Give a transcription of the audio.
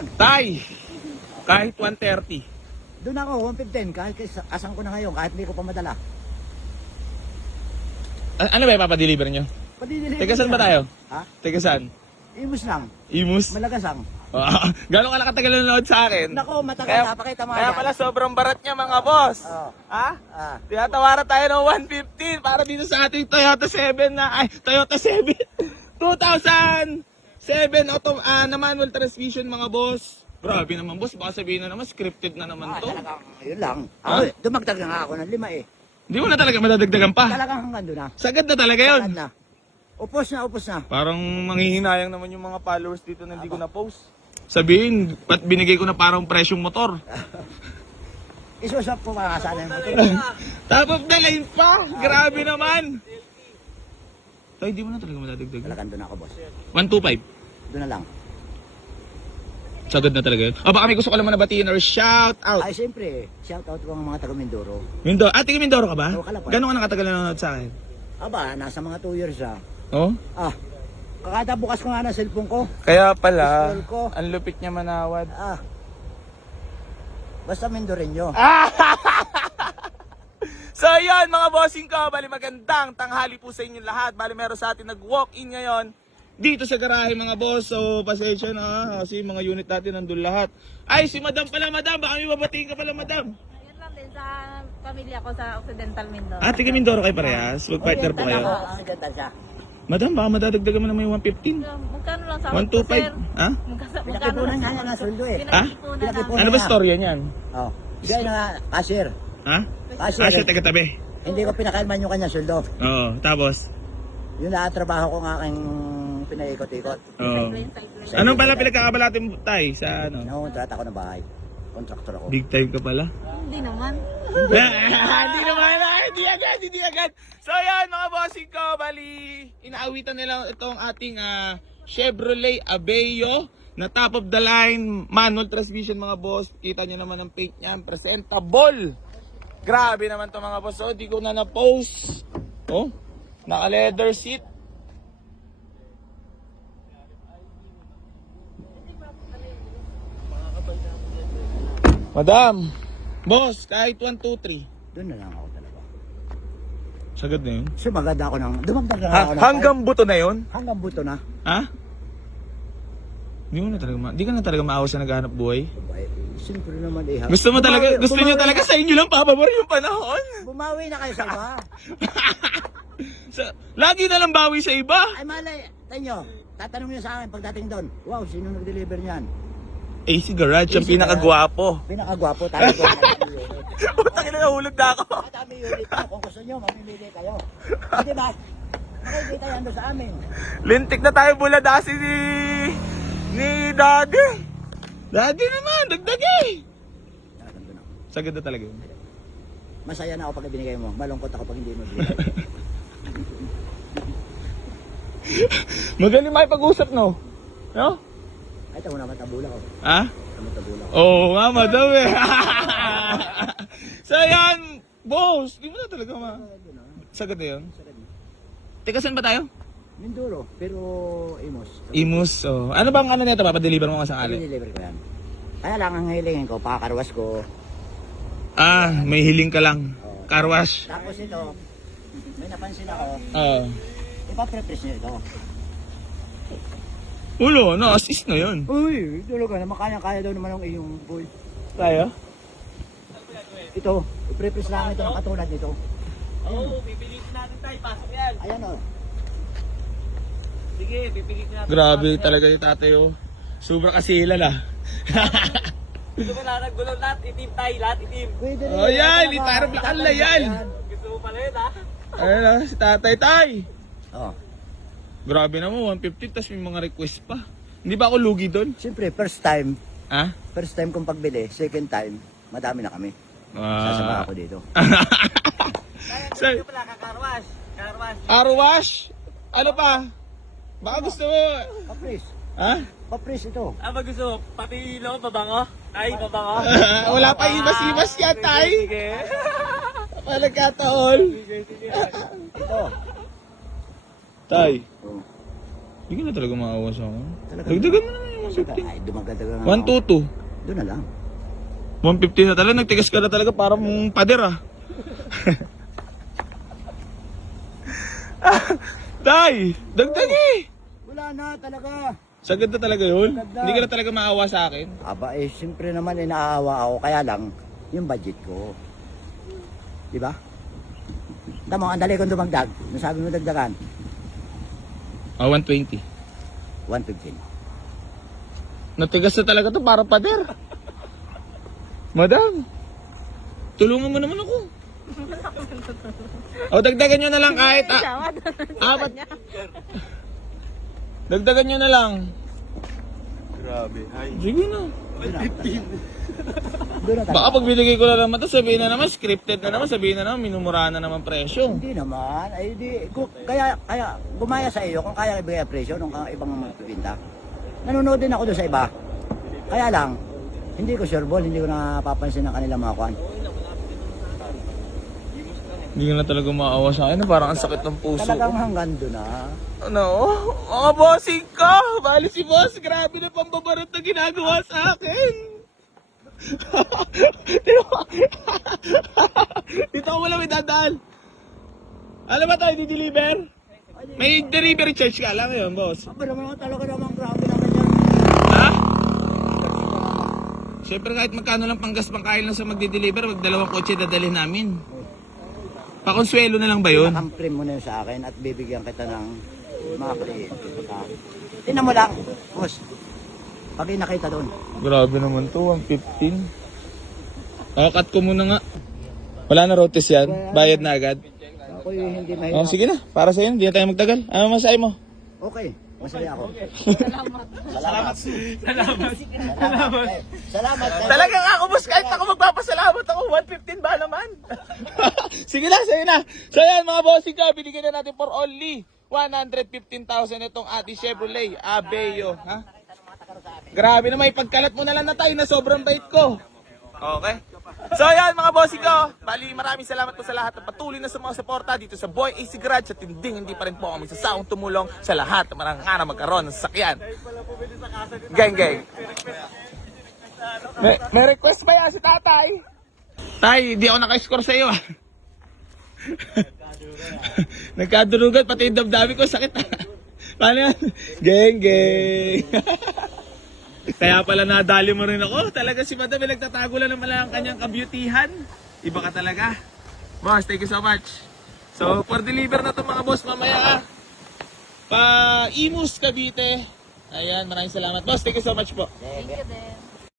doon. Tay, kahit 130. Doon ako, 115. Kahit asang ko na ngayon, kahit hindi ko pa madala. Ano ba ipapadeliver nyo? Padidili. Teka, saan ba tayo? Ha? Teka, saan? Imus lang. Imus? Malagasang. Gano'n ka nakatagal nanonood sa akin? Nako, matagal na. Pakita mo. Kaya pala sobrang barat niya mga boss. Oo. Ha? Ah. Tinatawaran tayo ng 115 para dito sa ating Toyota 7 Toyota 7 2007 na manual transmission mga boss. Grabe naman boss, baka sabihin na naman scripted na naman to. Talagang, yun lang. Ha? Ako, dumagdag na nga ako ng 5 eh. Hindi mo na talaga madadagdagan pa. Talagang hanggang doon na. Sagad na talaga yun. Sagad na. Upos na, upos na. Parang manghihinayang naman yung mga followers dito na hindi ko na-post. Sabihin, ba't binigay ko na parang presyong motor? Isusap ko mga sana yung motor. Top of the line pa! Grabe naman! Ay, di mo na talaga madadagdag. Talagang doon ako, boss. 125. Doon na lang. Sagad na talaga yun. O baka may gusto ko lang batiin or shout out. Ay, siyempre, shout out ko mga taga Mindoro. Mindoro. Ah, tiga Mindoro ka ba? Oo, Kalapad. Gano'n ka nakatagal na nanonood sa akin? Aba, nasa mga 2 years ah. Oh? Ah, kakata bukas ko nga ng cellphone ko. Kaya pala, Pistol ko. ang lupit niya manawad. Ah. Basta Mindoreño. So yun mga bossing ko, bali magandang tanghali po sa inyo lahat. Bali meron sa atin nag-walk-in ngayon dito sa garahe mga boss. So pasensya na kasi mga unit natin nandun lahat. Ay si madam pala, madam, baka may babatiin ka pala madam. Ayun lang din sa pamilya ko sa Occidental Mindoro. Ah, tiga Mindoro kayo parehas? Mag-partner po kayo? Accidental siya. Madam, baka madadagdagan mo na may 115. Magkano lang sa 125? Ha? Pinakipunan nga niya ng sweldo eh. Ha? Pinakipunan Ano ba niya. storya niyan? Oh. Bigay na nga, cashier. Ha? Cashier. Ah, siya taga-tabi. Hindi ko pinakalman yung kanya sweldo. Oo, tapos? Yun na trabaho ko nga aking pinaikot-ikot. Oo. Anong pala pinagkakabalatin mo tay sa ano? Nakontrata ako ng bahay. Kontraktor ako. Big time ka pala. Hindi naman. Hindi naman, hindi agad. So yan mga bossing ko, bali, inaawitan nila itong ating Chevrolet Aveo na top of the line, manual transmission mga boss. Kita nyo naman ang paint niyan, presentable. Grabe naman to mga boss. So, di ko na na-post. Oh, naka-leather seat. Madam, boss, kahit 1, 2, 3. Doon na lang ako talaga. Sagad na yun. Sumagad ako ng, dumagdag na ako ng Hanggang buto na yun? hanggang buto na. Ha? Di ka na talaga maawa sa naghahanap buhay? Ay, siyempre naman eh. Gusto nyo talaga sa inyo lang pababa yung panahon? Bumawi na kayo sa iba. Lagi na lang bawi sa iba. Ay malay, tanyo, tatanong niyo sa akin pagdating doon. Wow, sino nag-deliver niyan? AC Garage, ang AC pinakagwapo. Pinakagwapo tayo ko. Putang ina, nahulog na ako. Madami unit na. Kung gusto niyo, mamimili kayo. Hindi ba? Nakikita yan doon sa amin. Lintik na tayo buladasi ni Daddy. Daddy naman, dagdagi. Talagang doon ako. Sagad na talaga yun. Masaya na ako pag binigay mo. Malungkot ako pag hindi mo binigay. Magaling makipag-usap, no? No? Ay, ito naman tabula ko. Ha? Naman tabula ko. Oo nga, madam eh. So yan, boss, di mo na talaga sagad na yun. Teka, saan ba tayo? Mindoro, pero Imus. Imus, oh. Ano bang ano nito, papadeliver mo kasakali? I-deliver ko yan. Kaya lang ang hilingin ko, pakakarwas ko. Ah, may hiling ka lang. Car wash. Tapos ito, may napansin ako, Oo. ipaprepres niyo ito. Ulo, na-assist na yun. Uy, talaga naman kaya daw naman ang iyong boy. Tayo? Ito, i-prepres lang ito ng katulad nito. Oo, pipilitin natin tayo. Pasok yan. Ayan o. Sige, pipilitin natin. Grabe talaga yung tatay, oh. Sobra kasila na. Gusto ko na nagulong lahat. Itim tayo, lahat itim. Pwede rin. Oh, yan, Ano ba? parang black and yan. Gusto mo pala yun, ha? Ayun na, si tatay tay. Oh. Grabe naman, 150, tas may mga request pa. Hindi ba ako lugi doon? Siyempre, first time kong pagbili, second time, madami na kami. Sasama ako dito. Kaya Sir. gusto ko pala, kakarwash. Kakarwash. Car wash? Ano pa? Baka gusto mo. Papris. Ha? Papris ito. Ah, ba gusto mo? Pati ilo, babango? Ay, babango? Wala pa ibas-ibas yan, tay. Sige. Palagkataon. Ito. Tay, Oh. hindi ka na talaga maawa sa akin. Talaga? Dagdagan mo naman yung Ay, dumagadaga nga. 122. Doon na lang. 150 na talaga. Nagtigas ka na talaga para mong pader ah. Tay, dagdag eh. Wala na talaga. Sagad na talaga yun. Sagad na. Hindi ka na talaga maawa sa akin. Aba, siyempre naman inaawa ako. Kaya lang, yung budget ko. Di ba? Tama, ang dali kong dumagdag. Nasabi mo dagdagan. 120. 115. Natigas na talaga to para pader. Madam, tulungan mo naman ako. O, dagdagan nyo na lang kahit apat. Dagdagan nyo na lang. Grabe. Ay. Sige na. Doon na tayo. Baka pag binigay ko na naman to, sabihin na naman, scripted na naman, sabihin na naman, minumura na naman presyo. Hindi naman. Ay, kaya gumaya sa iyo kung kaya ibigay ang presyo nung ibang magpipinta. Nanonood din ako doon sa iba. Kaya lang, hindi ko sure ball, hindi ko napapansin ng kanilang mga kwan. Hindi ka na talaga maawa sa akin, parang ang sakit ng puso Talagang ko. hanggang doon na. Ano? Mga bossing ko! Bali si boss, grabe na pambabarot na ginagawa sa akin. Dito ako wala may dadaan. Alam ba tayo di-deliver? May delivery charge ka, alam mo yun, boss. Aba naman talaga naman grabe naman yan. Ha? Siyempre kahit magkano lang panggas pangkain lang sa magdi-deliver, wag dalawang kotse dadalhin namin. Pakonsuelo na lang ba yun? Nakamprim mo na yun sa akin at bibigyan kita ng mga kliyente. Tingnan mo lang, boss. Pag nakita doon. Grabe naman to, 115. Cut ko muna nga. Wala na rotes yan, bayad na agad. Ako yung hindi Oh, mahirap. sige na, para sa'yo, hindi na tayo magtagal. Ano masahe mo? Okay, masaya ako. Salamat. Salamat. Salamat. Talagang ako, boss, kahit ako magpapasalamat ako, 115 ba naman? Sige na, sa'yo na. So yan, mga bossing ko, binigyan na natin for only 115,000 itong ating Chevrolet Aveo. Ha? Grabe na, may pagkalat mo na lang na tayo na sobrang bait ko. Okay? So yan mga bossing ko, bali maraming salamat po sa lahat ng patuloy na sa mga suporta dito sa Boy AC Garage at hindi pa rin po kami sasawang tumulong sa lahat ng marangara magkaroon ng sasakyan. Gang gang. May request pa yan si tatay. Tay, di ako naka-score sa iyo ah. Nagkadurugan, pati yung damdamin ko sakit ah. Paano yan? Gang gang. Kaya pala nadali mo rin ako. Talaga si Madam nagtatago lang naman ang kanyang kabutihan. Iba ka talaga. Boss, thank you so much. So, for deliver na to mga boss mamaya. Pa Imus, Cavite. Ayan, maraming salamat. Boss, thank you so much po. Thank you din.